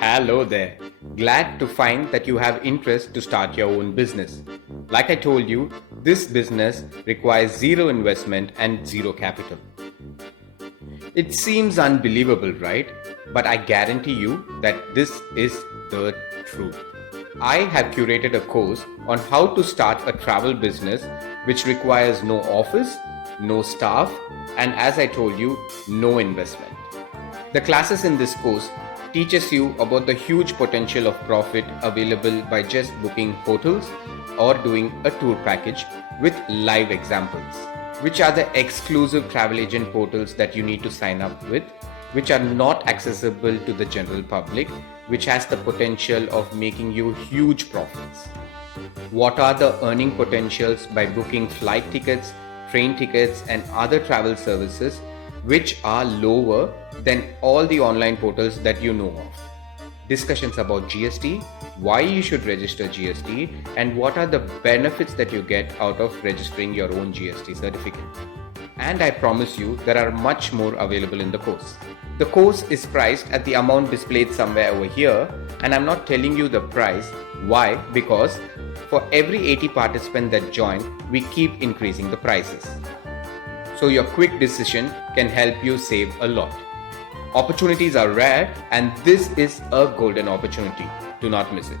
Hello there. Glad to find that you have interest to start your own business. Like I told you, this business requires zero investment and zero capital. It seems unbelievable, right? But I guarantee you that this is the truth. I have curated a course on how to start a travel business which requires no office, no staff, and as I told you, no investment. The classes in this course teaches you about the huge potential of profit available by just booking hotels or doing a tour package with live examples, which are the exclusive travel agent portals that you need to sign up with, which are not accessible to the general public, which has the potential of making you huge profits. What are the earning potentials by booking flight tickets, train tickets, and other travel services which are lower than all the online portals that you know of? Discussions about GST, why you should register GST, and what are the benefits that you get out of registering your own GST certificate. And I promise you, there are much more available in the course. The course is priced at the amount displayed somewhere over here, and I'm not telling you the price. Why? Because for every 80 participants that join, we keep increasing the prices. So your quick decision can help you save a lot. Opportunities are rare, and this is a golden opportunity. Do not miss it.